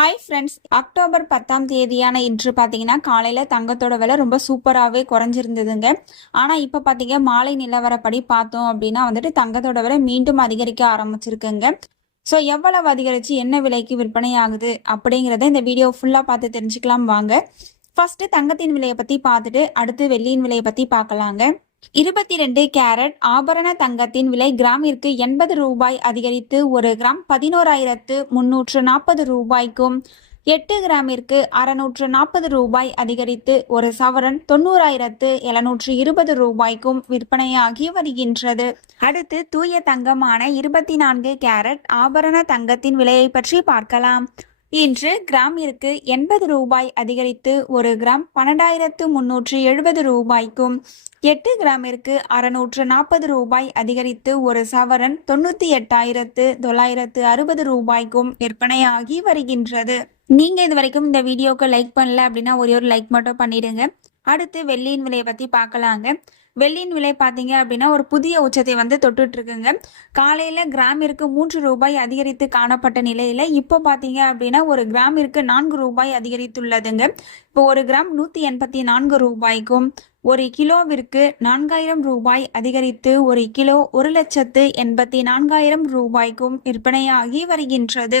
Hi friends October பத்தாம் தேதியான இன்று பார்த்தீங்கன்னா காலையில் தங்கத்தோட விலை ரொம்ப சூப்பராகவே குறைஞ்சிருந்ததுங்க. ஆனால் இப்போ பார்த்தீங்க மாலை நிலவரப்படி பார்த்தோம் அப்படின்னா வந்துட்டு தங்கத்தோட விலை மீண்டும் அதிகரிக்க ஆரம்பிச்சிருக்குங்க. ஸோ எவ்வளவு அதிகரித்து என்ன விலைக்கு விற்பனை ஆகுது அப்படிங்கிறத இந்த வீடியோ ஃபுல்லாக பார்த்து தெரிஞ்சுக்கலாம் வாங்க. ஃபர்ஸ்ட் தங்கத்தின் விலையை பற்றி பார்த்துட்டு அடுத்து வெள்ளியின் விலையை பற்றி பார்க்கலாங்க. இருபத்தி ரெண்டு கேரட் ஆபரண தங்கத்தின் விலை கிராமிற்கு எண்பது ரூபாய் அதிகரித்து ஒரு கிராம் பதினோராயிரத்து முன்னூற்று நாற்பது ரூபாய்க்கும் எட்டு கிராமிற்கு அறுநூற்று நாற்பது ரூபாய் அதிகரித்து ஒரு சவரன் தொண்ணூறாயிரத்து எழுநூற்று இருபது ரூபாய்க்கும் விற்பனையாகி வருகின்றது. அடுத்து தூய தங்கமான இருபத்தி நான்கு கேரட் ஆபரண தங்கத்தின் விலையை பற்றி பார்க்கலாம். இன்று கிராமிற்கு எண்பது ரூபாய் அதிகரித்து ஒரு கிராம் பன்னெண்டாயிரத்து முன்னூற்று எழுபது ரூபாய்க்கும் எட்டு கிராமிற்கு அறுநூற்று நாற்பது ரூபாய் அதிகரித்து ஒரு சவரன் தொண்ணூற்றி எட்டாயிரத்து தொள்ளாயிரத்து அறுபது ரூபாய்க்கும் விற்பனையாகி வருகின்றது. நீங்கள் இது வரைக்கும் இந்த வீடியோக்கு லைக் பண்ணல அப்படின்னா ஒரே ஒரு லைக் மட்டும் பண்ணிடுங்க. அடுத்து வெள்ளியின் விலையை பற்றி பார்க்கலாங்க. வெள்ளியின் விலை பார்த்தீங்க அப்படின்னா ஒரு புதிய உச்சத்தை வந்து தொட்டுட்டு இருக்குங்க காலையில் கிராமிற்கு மூன்று ரூபாய் அதிகரித்து காணப்பட்ட நிலையில் இப்போ பார்த்தீங்க அப்படின்னா ஒரு கிராமிற்கு நான்கு ரூபாய் அதிகரித்துள்ளதுங்க. இப்போ ஒரு கிராம் நூற்றி எண்பத்தி நான்கு ரூபாய்க்கும் ஒரு கிலோவிற்கு நான்காயிரம் ரூபாய் அதிகரித்து ஒரு கிலோ ஒரு லட்சத்து எண்பத்தி நான்காயிரம் ரூபாய்க்கும் விற்பனையாகி வருகின்றது.